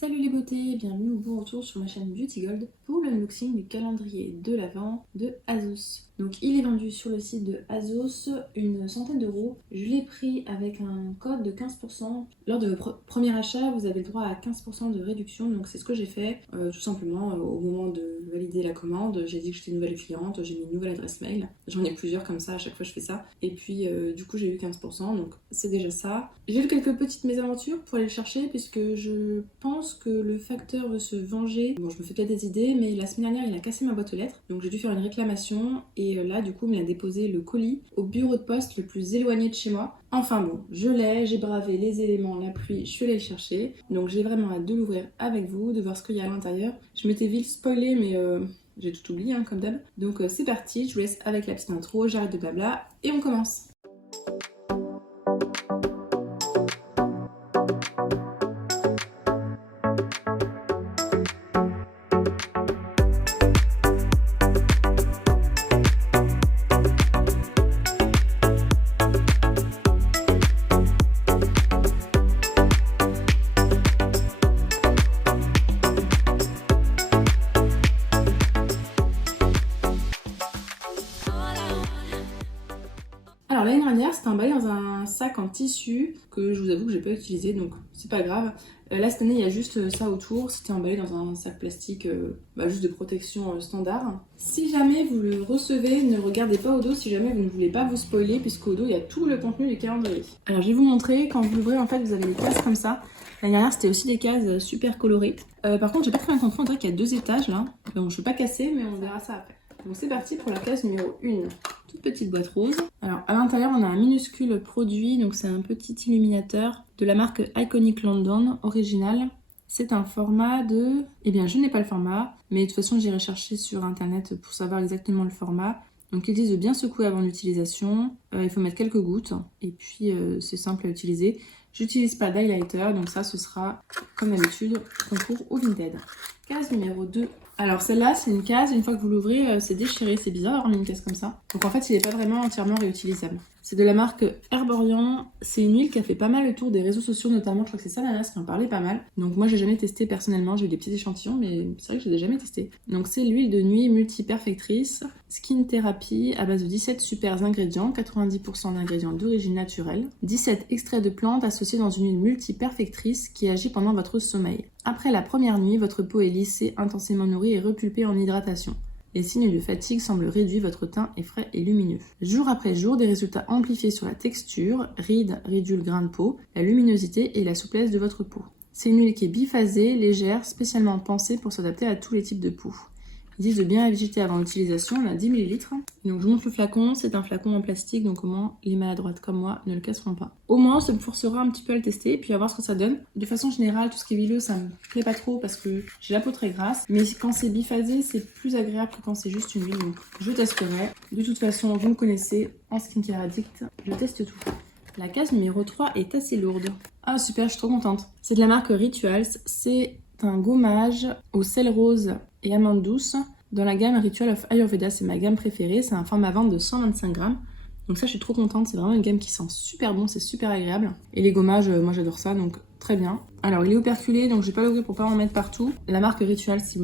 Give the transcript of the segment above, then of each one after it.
Salut les beautés, bienvenue ou bon retour sur ma chaîne Beauty Gold pour l'unboxing du calendrier de l'Avent de ASOS. Donc il est vendu sur le site de ASOS, une centaine d'euros. Je l'ai pris avec un code de 15%. Lors de votre premier achat, vous avez le droit à 15% de réduction, donc c'est ce que j'ai fait. Tout simplement, au moment de valider la commande, j'ai dit que j'étais une nouvelle cliente, j'ai mis une nouvelle adresse mail. J'en ai plusieurs comme ça, à chaque fois je fais ça. Et puis du coup j'ai eu 15%, donc c'est déjà ça. J'ai eu quelques petites mésaventures pour aller le chercher, puisque je pense que le facteur veut se venger. Bon, je me fais peut-être des idées, mais la semaine dernière, il a cassé ma boîte aux lettres. Donc j'ai dû faire une réclamation et là, du coup, il m'a déposé le colis au bureau de poste le plus éloigné de chez moi. Enfin bon, je l'ai, j'ai bravé les éléments, la pluie, je suis allée le chercher. Donc j'ai vraiment hâte de l'ouvrir avec vous, de voir ce qu'il y a à l'intérieur. Je m'étais vite spoilée, mais j'ai tout oublié, hein, comme d'hab. Donc c'est parti, je vous laisse avec la petite intro, j'arrête de blabla et on commence. Alors l'année dernière, c'était emballé dans un sac en tissu que je vous avoue que j'ai pas utilisé, donc c'est pas grave. Là cette année, il y a juste ça autour, c'était emballé dans un sac plastique juste de protection standard. Si jamais vous le recevez, ne regardez pas au dos si jamais vous ne voulez pas vous spoiler, puisqu'au dos il y a tout le contenu du calendrier. Alors je vais vous montrer, quand vous l'ouvrez en fait vous avez des cases comme ça. L'année dernière c'était aussi des cases super colorées. Par contre j'ai pas très bien compris, on dirait qu'il y a 2 étages là, donc je vais pas casser mais on verra ça après. Donc c'est parti pour la case numéro 1. Toute petite boîte rose. Alors à l'intérieur on a un minuscule produit, donc c'est un petit illuminateur de la marque Iconic London, original. C'est un format de... Eh bien je n'ai pas le format, mais de toute façon j'irai chercher sur internet pour savoir exactement le format. Donc ils disent de bien secouer avant l'utilisation, il faut mettre quelques gouttes, et puis c'est simple à utiliser. J'utilise pas d'highlighter, donc ça ce sera comme d'habitude concours au Vinted. Case numéro 2. Alors celle-là c'est une case, une fois que vous l'ouvrez c'est déchiré, c'est bizarre d'avoir mis une case comme ça. Donc en fait il n'est pas vraiment entièrement réutilisable. C'est de la marque Herborian, c'est une huile qui a fait pas mal le tour des réseaux sociaux notamment, je crois que c'est Sananas qui en parlait pas mal. Donc moi j'ai jamais testé personnellement, j'ai eu des petits échantillons mais c'est vrai que je l'ai jamais testé. Donc c'est l'huile de nuit multi-perfectrice, skin thérapie à base de 17 super ingrédients, 90% d'ingrédients d'origine naturelle, 17 extraits de plantes associés dans une huile multi-perfectrice qui agit pendant votre sommeil. Après la première nuit, votre peau est lissée, intensément nourrie et repulpée en hydratation. Les signes de fatigue semblent réduits, votre teint est frais et lumineux. Jour après jour, des résultats amplifiés sur la texture, rides, ridules, grains de peau, la luminosité et la souplesse de votre peau. C'est une huile qui est biphasée, légère, spécialement pensée pour s'adapter à tous les types de peau. Ils disent de bien agiter avant l'utilisation, on a 10 ml. Donc je vous montre le flacon, c'est un flacon en plastique, donc au moins les maladroites comme moi ne le casseront pas. Au moins ça me forcera un petit peu à le tester et puis à voir ce que ça donne. De façon générale, tout ce qui est huileux, ça me plaît pas trop parce que j'ai la peau très grasse. Mais quand c'est biphasé, c'est plus agréable que quand c'est juste une huile, donc je testerai. De toute façon, vous me connaissez, en skincare addict, je teste tout. La case numéro 3 est assez lourde. Ah super, je suis trop contente. C'est de la marque Rituals, c'est un gommage au sel rose et amande douce dans la gamme Ritual of Ayurveda, c'est ma gamme préférée, c'est un format vente de 125 grammes. Donc ça je suis trop contente, c'est vraiment une gamme qui sent super bon, c'est super agréable. Et les gommages, moi j'adore ça, donc très bien. Alors il est operculé, donc je vais pas l'ouvrir pour pas en mettre partout. La marque Ritual, si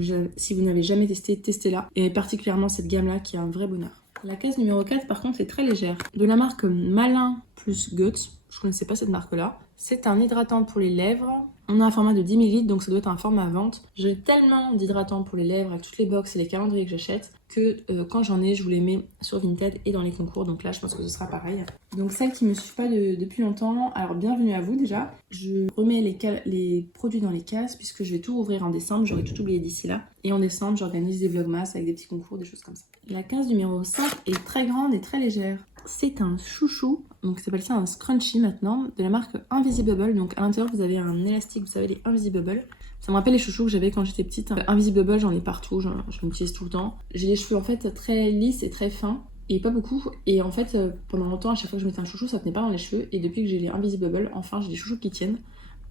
vous n'avez jamais testé, testez-la. Et particulièrement cette gamme là qui est un vrai bonheur. La case numéro 4 par contre est très légère. De la marque Malin plus Guts, je connaissais pas cette marque là. C'est un hydratant pour les lèvres. On a un format de 10 ml, donc ça doit être un format à vente. J'ai tellement d'hydratants pour les lèvres avec toutes les box et les calendriers que j'achète que quand j'en ai, je vous les mets sur Vinted et dans les concours. Donc là, je pense que ce sera pareil. Donc celles qui ne me suivent pas depuis longtemps, alors bienvenue à vous déjà. Je remets les produits dans les cases puisque je vais tout ouvrir en décembre. J'aurai tout oublié d'ici là. Et en décembre, j'organise des vlogmas avec des petits concours, des choses comme ça. La case numéro 5 est très grande et très légère. C'est un chouchou, donc ça s'appelle ça un scrunchie maintenant, de la marque Invisibubble. Donc à l'intérieur vous avez un élastique, vous savez les Invisibubble. Ça me rappelle les chouchous que j'avais quand j'étais petite. Invisibubble j'en ai partout, je l'utilise tout le temps. J'ai les cheveux en fait très lisses et très fins, et pas beaucoup. Et en fait pendant longtemps à chaque fois que je mettais un chouchou ça tenait pas dans les cheveux. Et depuis que j'ai les Invisibubble, enfin j'ai des chouchous qui tiennent.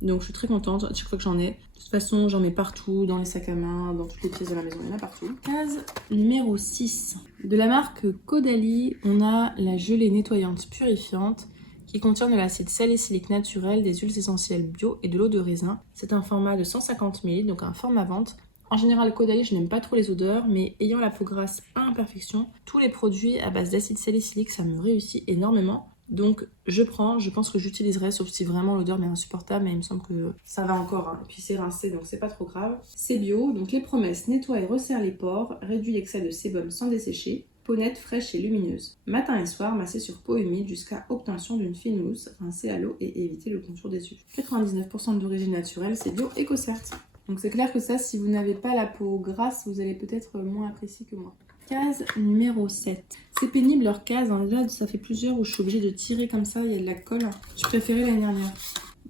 Donc je suis très contente à chaque fois que j'en ai. De toute façon, j'en mets partout, dans les sacs à main, dans toutes les pièces de la maison, il y en a partout. Case numéro 6. De la marque Caudalie, on a la gelée nettoyante purifiante qui contient de l'acide salicylique naturel, des huiles essentielles bio et de l'eau de raisin. C'est un format de 150 ml, donc un format vente. En général, Caudalie, je n'aime pas trop les odeurs, mais ayant la peau grasse à imperfection, tous les produits à base d'acide salicylique, ça me réussit énormément. Donc je pense que j'utiliserai, sauf si vraiment l'odeur m'est insupportable, mais il me semble que ça va encore, hein. Et puis c'est rincé, donc c'est pas trop grave. C'est bio, donc les promesses: nettoie et resserre les pores, réduit l'excès de sébum sans dessécher, peau nette, fraîche et lumineuse. Matin et soir, masser sur peau humide jusqu'à obtention d'une fine mousse, rincer à l'eau et éviter le contour des yeux. 99% d'origine naturelle, c'est bio EcoCert. Donc c'est clair que ça, si vous n'avez pas la peau grasse, vous allez peut-être moins apprécier que moi. Case numéro 7. C'est pénible leur case, hein. Là ça fait plusieurs où je suis obligée de tirer comme ça, il y a de la colle. Je préférais l'année dernière.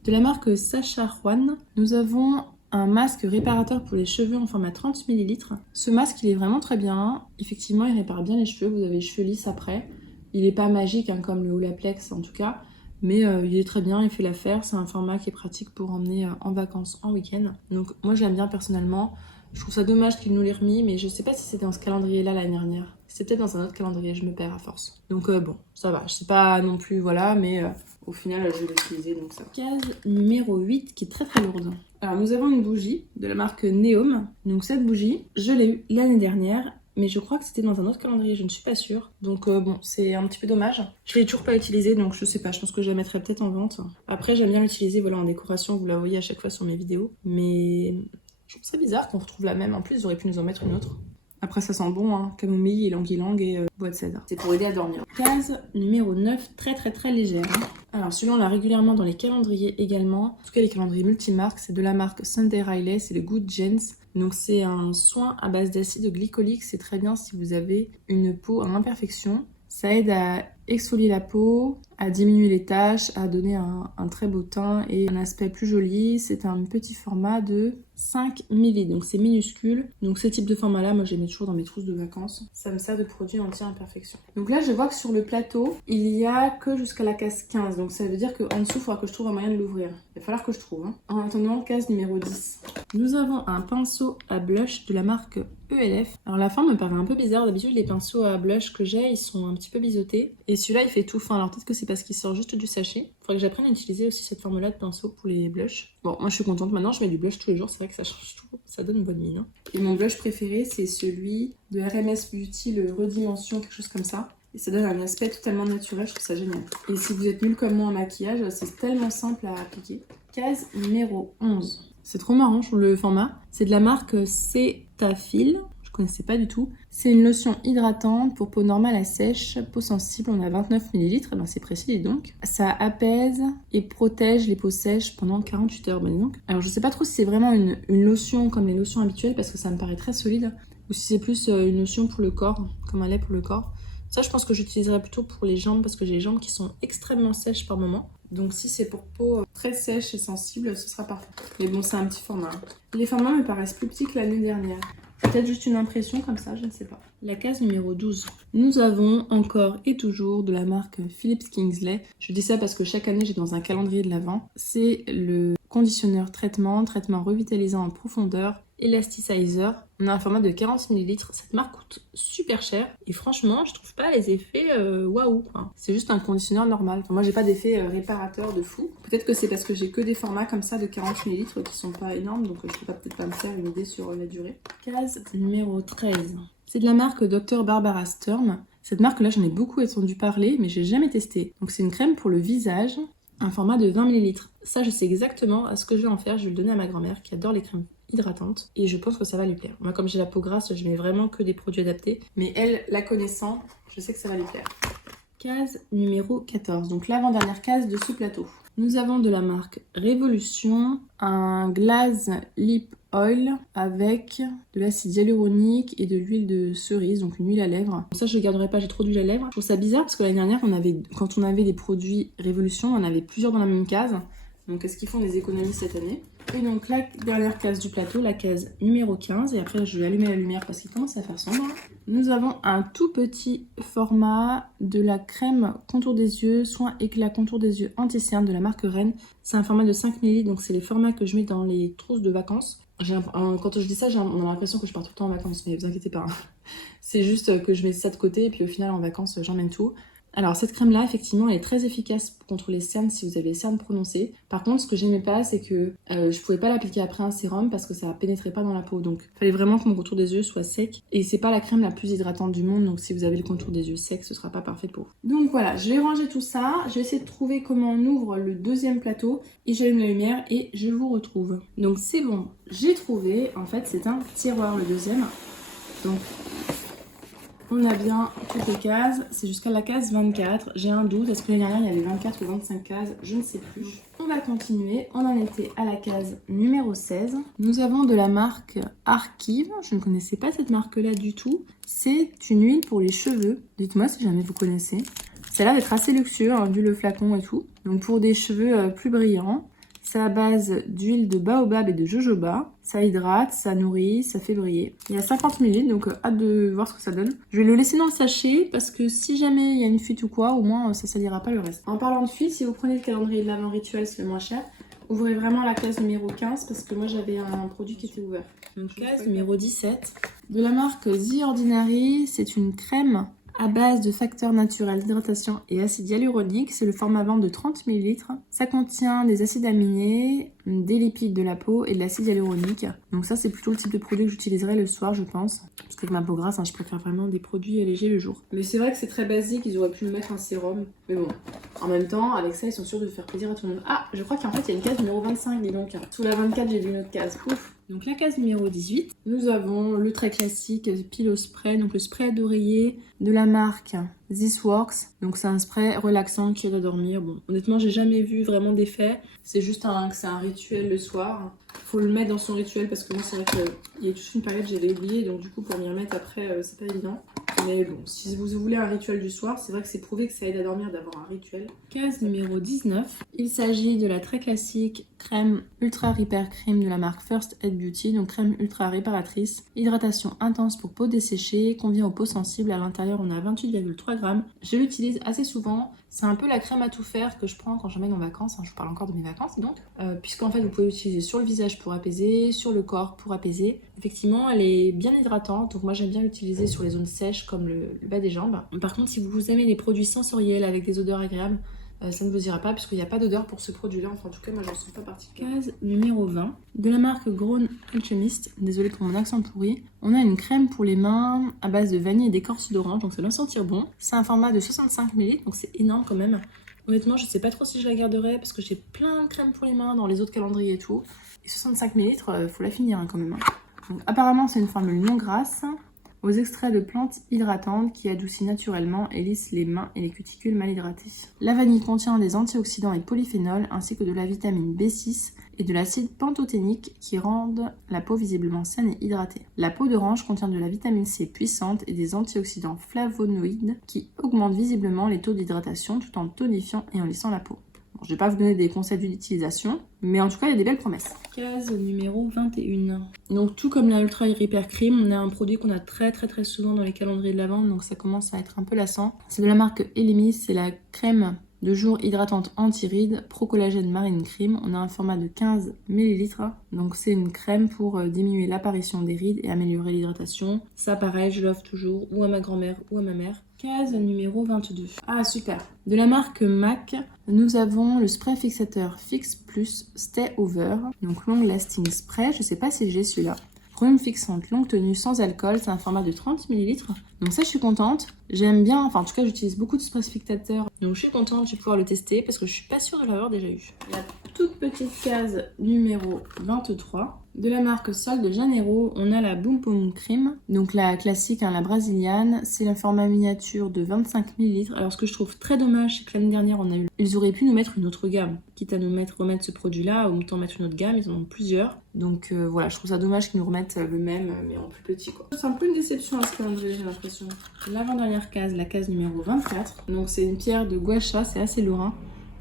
De la marque Sacha Juan, nous avons un masque réparateur pour les cheveux en format 30 ml. Ce masque il est vraiment très bien, effectivement il répare bien les cheveux, vous avez les cheveux lisses après. Il n'est pas magique hein, comme le Olaplex en tout cas, mais il est très bien, il fait l'affaire. C'est un format qui est pratique pour emmener en vacances, en week-end. Donc moi je l'aime bien personnellement. Je trouve ça dommage qu'il nous l'ait remis, mais je sais pas si c'était dans ce calendrier-là l'année dernière. C'est peut-être dans un autre calendrier, je me perds à force. Donc bon, ça va, je sais pas non plus, voilà, mais au final, je vais l'utiliser, donc ça. Case numéro 8, qui est très très lourde. Alors, nous avons une bougie de la marque Neom. Donc cette bougie, je l'ai eue l'année dernière, mais je crois que c'était dans un autre calendrier, je ne suis pas sûre. Donc bon, c'est un petit peu dommage. Je l'ai toujours pas utilisée, donc je sais pas, je pense que je la mettrai peut-être en vente. Après, j'aime bien l'utiliser, voilà, en décoration, vous la voyez à chaque fois sur mes vidéos, mais... je trouve ça bizarre qu'on retrouve la même. En plus, ils auraient pu nous en mettre une autre. Après, ça sent bon, hein. Camomille, ylang-ylang et bois de cèdre. C'est pour aider à dormir. Case numéro 9, très très très légère. Hein. Alors, celui-là, on l'a régulièrement dans les calendriers également. En tout cas, les calendriers multimarques, c'est de la marque Sunday Riley, c'est le Good Gens. Donc, c'est un soin à base d'acide glycolique. C'est très bien si vous avez une peau à imperfection. Ça aide à exfolier la peau, à diminuer les taches, à donner un très beau teint et un aspect plus joli. C'est un petit format de 5 ml, donc c'est minuscule. Donc ce type de format-là, moi je les mets toujours dans mes trousses de vacances. Ça me sert de produit anti-imperfection. Donc là, je vois que sur le plateau, il y a que jusqu'à la case 15. Donc ça veut dire qu'en dessous, il faudra que je trouve un moyen de l'ouvrir. Il va falloir que je trouve. Hein. En attendant, case numéro 10. Nous avons un pinceau à blush de la marque ELF. Alors la forme me paraît un peu bizarre. D'habitude, les pinceaux à blush que j'ai, ils sont un petit peu biseautés. Et celui-là, il fait tout fin. Alors peut-être que c'est parce qu'il sort juste du sachet. Il faudrait que j'apprenne à utiliser aussi cette forme-là de pinceau pour les blushs. Bon, moi je suis contente. Maintenant, je mets du blush tous les jours. C'est vrai que ça change tout. Ça donne une bonne mine. Hein. Et mon blush préféré, c'est celui de RMS Beauty, le Redimension, quelque chose comme ça. Et ça donne un aspect totalement naturel. Je trouve ça génial. Et si vous êtes nul comme moi en maquillage, c'est tellement simple à appliquer. Case numéro 11. C'est trop marrant, je trouve le format. C'est de la marque Cetaphil. Je connaissais pas du tout. C'est une lotion hydratante pour peau normale à sèche, peau sensible. On a 29 ml, ben c'est précis, dis donc. Ça apaise et protège les peaux sèches pendant 48 heures, ben dis donc. Alors je sais pas trop si c'est vraiment une lotion comme les lotions habituelles parce que ça me paraît très solide, ou si c'est plus une lotion pour le corps, comme un lait pour le corps. Ça, je pense que j'utiliserais plutôt pour les jambes parce que j'ai les jambes qui sont extrêmement sèches par moment. Donc si c'est pour peau très sèche et sensible, ce sera parfait. Mais bon, c'est un petit format. Les formats me paraissent plus petits que l'année dernière. Peut-être juste une impression comme ça, je ne sais pas. La case numéro 12. Nous avons encore et toujours de la marque Philips Kingsley. Je dis ça parce que chaque année, j'ai dans un calendrier de l'Avent. C'est le conditionneur traitement revitalisant en profondeur, Elasticizer. On a un format de 40 ml. Cette marque coûte super cher. Et franchement, je trouve pas les effets waouh quoi. C'est juste un conditionneur normal. Enfin, moi, j'ai pas d'effet réparateur de fou. Peut-être que c'est parce que j'ai que des formats comme ça de 40 ml qui sont pas énormes. Donc, je peux peut-être pas me faire une idée sur la durée. Case numéro 13. C'est de la marque Dr Barbara Sturm. Cette marque-là, j'en ai beaucoup entendu parler, mais j'ai jamais testé. Donc, c'est une crème pour le visage. Un format de 20 ml. Ça, je sais exactement à ce que je vais en faire. Je vais le donner à ma grand-mère qui adore les crèmes hydratantes. Et je pense que ça va lui plaire. Moi, comme j'ai la peau grasse, je mets vraiment que des produits adaptés. Mais elle, la connaissant, je sais que ça va lui plaire. Case numéro 14. Donc l'avant-dernière case de ce plateau. Nous avons de la marque Révolution un glaze lip oil avec de l'acide hyaluronique et de l'huile de cerise, donc une huile à lèvres. Ça, je ne garderai pas, j'ai trop d'huile à lèvres. Je trouve ça bizarre parce que l'année dernière, quand on avait des produits Révolution, on en avait plusieurs dans la même case. Donc, est-ce qu'ils font des économies cette année? Et donc, la dernière case du plateau, la case numéro 15. Et après, je vais allumer la lumière parce qu'il commence à faire sombre. Nous avons un tout petit format de la crème contour des yeux, soin éclat contour des yeux anti-cerne de la marque Rennes. C'est un format de 5 ml, donc c'est les formats que je mets dans les trousses de vacances. Quand je dis ça, on a l'impression que je pars tout le temps en vacances, mais vous inquiétez pas. Hein. C'est juste que je mets ça de côté et puis au final, en vacances, j'emmène tout. Alors cette crème là effectivement elle est très efficace contre les cernes si vous avez les cernes prononcées. Par contre ce que j'aimais pas c'est que je pouvais pas l'appliquer après un sérum parce que ça pénétrait pas dans la peau. Donc il fallait vraiment que mon contour des yeux soit sec. Et c'est pas la crème la plus hydratante du monde, donc si vous avez le contour des yeux sec ce sera pas parfait pour vous. Donc voilà, je vais ranger tout ça. Je vais essayer de trouver comment on ouvre le deuxième plateau. Et j'allume la lumière et je vous retrouve. Donc c'est bon, j'ai trouvé. En fait c'est un tiroir le deuxième. Donc on a bien toutes les cases, c'est jusqu'à la case 24. J'ai un doute, est-ce que l'année dernière il y avait 24 ou 25 cases? Je ne sais plus. On va continuer, on en était à la case numéro 16. Nous avons de la marque Archive, je ne connaissais pas cette marque-là du tout. C'est une huile pour les cheveux, dites-moi si jamais vous connaissez. Ça a l'air d'être assez luxueux, hein, vu le flacon et tout. Donc pour des cheveux plus brillants. C'est à base d'huile de baobab et de jojoba. Ça hydrate, ça nourrit, ça fait briller. Il y a 50 ml, donc hâte de voir ce que ça donne. Je vais le laisser dans le sachet parce que si jamais il y a une fuite ou quoi, au moins ça salira pas le reste. En parlant de fuite, si vous prenez le calendrier de l'Avent Rituel, c'est le moins cher. Ouvrez vraiment la case numéro 15 parce que moi j'avais un produit qui était ouvert. Donc case numéro 17. De la marque The Ordinary, c'est une crème à base de facteurs naturels d'hydratation et acide hyaluronique. C'est le format vente de 30 ml. Ça contient des acides aminés, des lipides de la peau et de l'acide hyaluronique. Donc ça, c'est plutôt le type de produit que j'utiliserai le soir, je pense. Parce qu'avec ma peau grasse, hein, je préfère vraiment des produits légers le jour. Mais c'est vrai que c'est très basique, ils auraient pu me mettre un sérum. Mais bon, en même temps, avec ça, ils sont sûrs de faire plaisir à tout le monde. Ah, je crois qu'en fait, il y a une case numéro 25, dis donc. Sous la 24, j'ai vu une autre case. Ouf. Donc la case numéro 18, nous avons le très classique Pillow Spray, donc le spray d'oreiller de la marque This Works. Donc c'est un spray relaxant qui aide à dormir. Bon, honnêtement, j'ai jamais vu vraiment d'effet. C'est juste que c'est un rituel le soir. Faut le mettre dans son rituel parce que moi c'est vrai qu'il y a toute une palette, j'avais oublié, donc du coup pour m'y remettre après c'est pas évident. Mais bon, si vous voulez un rituel du soir, c'est vrai que c'est prouvé que ça aide à dormir d'avoir un rituel. Case numéro 19, il s'agit de la très classique crème Ultra Repair Cream de la marque First Aid Beauty, donc crème ultra réparatrice, hydratation intense pour peau desséchée, convient aux peaux sensibles, à l'intérieur on a 28,3 grammes. Je l'utilise assez souvent, c'est un peu la crème à tout faire que je prends quand j'emmène en vacances, hein, je vous parle encore de mes vacances donc, puisqu'en fait vous pouvez l'utiliser sur le visage pour apaiser, sur le corps pour apaiser. Effectivement elle est bien hydratante, donc moi j'aime bien l'utiliser sur les zones sèches comme le bas des jambes. Par contre si vous aimez les produits sensoriels avec des odeurs agréables, ça ne vous ira pas puisqu'il n'y a pas d'odeur pour ce produit-là. Enfin, en tout cas, moi, j'en sens pas partie. Case numéro 20. De la marque Grown Alchemist. Désolée pour mon accent pourri. On a une crème pour les mains à base de vanille et d'écorce d'orange. Donc, ça doit sentir bon. C'est un format de 65 ml. Donc, c'est énorme quand même. Honnêtement, je sais pas trop si je la garderai parce que j'ai plein de crèmes pour les mains dans les autres calendriers et tout. Et 65 ml, faut la finir hein, quand même. Donc, apparemment, c'est une formule non grasse, aux extraits de plantes hydratantes qui adoucit naturellement et lisse les mains et les cuticules mal hydratées. La vanille contient des antioxydants et polyphénols ainsi que de la vitamine B6 et de l'acide pantothénique qui rendent la peau visiblement saine et hydratée. La peau d'orange contient de la vitamine C puissante et des antioxydants flavonoïdes qui augmentent visiblement les taux d'hydratation tout en tonifiant et en lissant la peau. Je ne vais pas vous donner des conseils d'utilisation, mais en tout cas, il y a des belles promesses. Case numéro 21. Donc, tout comme la Ultra Repair Cream, on a un produit qu'on a très souvent dans les calendriers de l'Avent, donc ça commence à être un peu lassant. C'est de la marque Elemis, c'est la crème de jour hydratante anti-rides, Pro Collagène Marine Cream. On a un format de 15 ml, donc c'est une crème pour diminuer l'apparition des rides et améliorer l'hydratation. Ça, pareil, je l'offre toujours ou à ma grand-mère ou à ma mère. Case numéro 22. Ah super. De la marque MAC, nous avons le spray fixateur Fix Plus Stay Over, donc Long Lasting Spray. Je sais pas si j'ai celui-là. Rhum fixante longue tenue sans alcool, c'est un format de 30 ml. Donc ça je suis contente. J'aime bien, enfin en tout cas j'utilise beaucoup de sprays fixateurs. Donc je suis contente, je vais pouvoir le tester parce que je suis pas sûre de l'avoir déjà eu. La toute petite case numéro 23. De la marque Sol de Janeiro, on a la Boom Boom Cream, donc la classique, hein, la brésilienne. C'est un format miniature de 25 ml. Alors ce que je trouve très dommage, c'est que l'année dernière, ils auraient pu nous mettre une autre gamme. Quitte à nous remettre ce produit-là, ou autant mettre une autre gamme, ils en ont plusieurs. Donc voilà, je trouve ça dommage qu'ils nous remettent le même, mais en plus petit quoi. C'est un peu une déception à ce calendrier, j'ai l'impression. L'avant-dernière case, la case numéro 24. Donc c'est une pierre de gua sha, c'est assez lourd.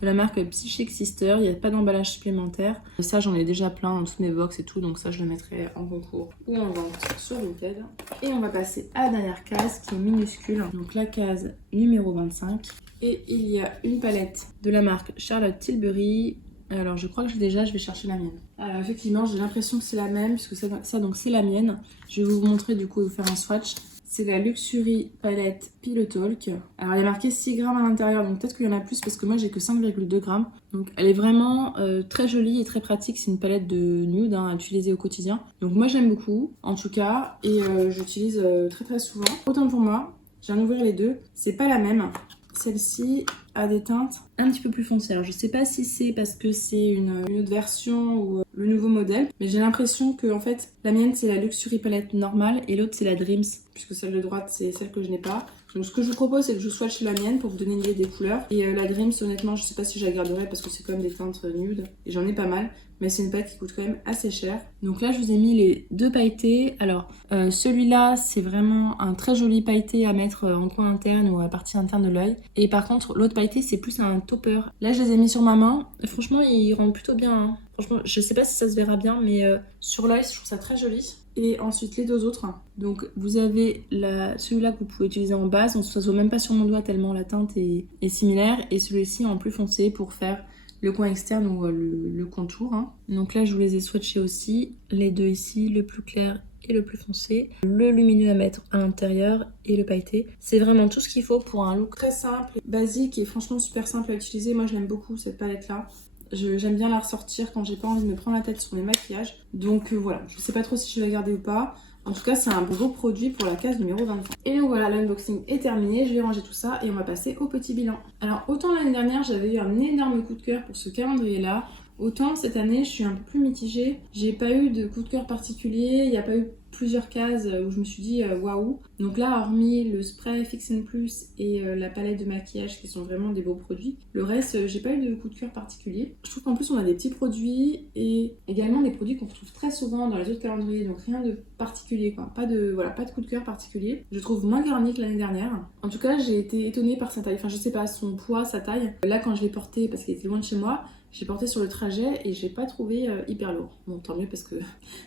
De la marque Psychic Sister, il n'y a pas d'emballage supplémentaire. Ça, j'en ai déjà plein dans toutes mes box et tout, donc ça, je le mettrai en concours ou en vente sur Vinted. Et on va passer à la dernière case qui est minuscule, donc la case numéro 25. Et il y a une palette de la marque Charlotte Tilbury. Alors, je crois que j'ai déjà, je vais chercher la mienne. Alors, effectivement, j'ai l'impression que c'est la même, puisque ça donc c'est la mienne. Je vais vous montrer du coup et vous faire un swatch. C'est la Luxury Palette Pillow Talk. Alors, il y a marqué 6 grammes à l'intérieur, donc peut-être qu'il y en a plus parce que moi j'ai que 5,2 grammes. Donc, elle est vraiment très jolie et très pratique. C'est une palette de nude à utiliser au quotidien. Donc, moi j'aime beaucoup, en tout cas, et j'utilise très très souvent. Autant pour moi, je viens d'ouvrir les deux. C'est pas la même. Celle-ci a des teintes un petit peu plus foncées. Alors je sais pas si c'est parce que c'est une autre version ou le nouveau modèle, mais j'ai l'impression que en fait la mienne c'est la Luxury Palette normale et l'autre c'est la Dreams, puisque celle de droite c'est celle que je n'ai pas. Donc ce que je vous propose c'est que je swatche la mienne pour vous donner une idée des couleurs. Et la Dreams honnêtement je sais pas si je la garderai parce que c'est quand même des teintes nudes et j'en ai pas mal. Mais c'est une palette qui coûte quand même assez cher. Donc là, je vous ai mis les deux pailletés. Alors, celui-là, c'est vraiment un très joli pailleté à mettre en coin interne ou à la partie interne de l'œil. Et par contre, l'autre pailleté, c'est plus un topper. Là, je les ai mis sur ma main. Et franchement, ils rendent plutôt bien. Hein. Franchement, je sais pas si ça se verra bien, mais sur l'œil, je trouve ça très joli. Et ensuite, les deux autres. Donc, vous avez celui-là que vous pouvez utiliser en base. Donc, ça se voit même pas sur mon doigt tellement la teinte est similaire. Et celui-ci en plus foncé pour faire le coin externe ou le contour. Hein. Donc là, je vous les ai swatchés aussi. Les deux ici, le plus clair et le plus foncé. Le lumineux à mettre à l'intérieur et le pailleté. C'est vraiment tout ce qu'il faut pour un look très simple, basique et franchement super simple à utiliser. Moi, je l'aime beaucoup cette palette-là. J'aime bien la ressortir quand j'ai pas envie de me prendre la tête sur mes maquillages. Donc voilà, je sais pas trop si je vais la garder ou pas. En tout cas, c'est un beau produit pour la case numéro 23. Et donc voilà, l'unboxing est terminé. Je vais ranger tout ça et on va passer au petit bilan. Alors, autant l'année dernière, j'avais eu un énorme coup de cœur pour ce calendrier-là. Autant cette année, je suis un peu plus mitigée. J'ai pas eu de coup de cœur particulier. Il n'y a pas eu plusieurs cases où je me suis dit waouh. Donc là, hormis le spray Fix & Plus et la palette de maquillage qui sont vraiment des beaux produits, le reste, j'ai pas eu de coup de cœur particulier. Je trouve qu'en plus, on a des petits produits et également des produits qu'on retrouve très souvent dans les autres calendriers. Donc rien de particulier, quoi. Pas de coup de cœur particulier. Je trouve moins garni que l'année dernière. En tout cas, j'ai été étonnée par sa taille. Enfin, je sais pas, son poids, sa taille. Là, quand je l'ai porté parce qu'il était loin de chez moi, j'ai porté sur le trajet et j'ai pas trouvé hyper lourd. Bon, tant mieux parce que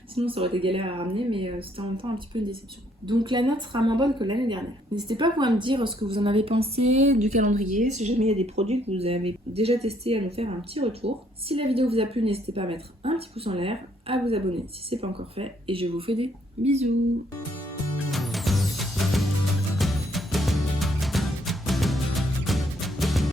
sinon ça aurait été galère à ramener, mais c'était en même temps un petit peu une déception. Donc la note sera moins bonne que l'année dernière. N'hésitez pas à me dire ce que vous en avez pensé du calendrier, si jamais il y a des produits que vous avez déjà testés, à nous faire un petit retour. Si la vidéo vous a plu, n'hésitez pas à mettre un petit pouce en l'air, à vous abonner si c'est pas encore fait, et je vous fais des bisous.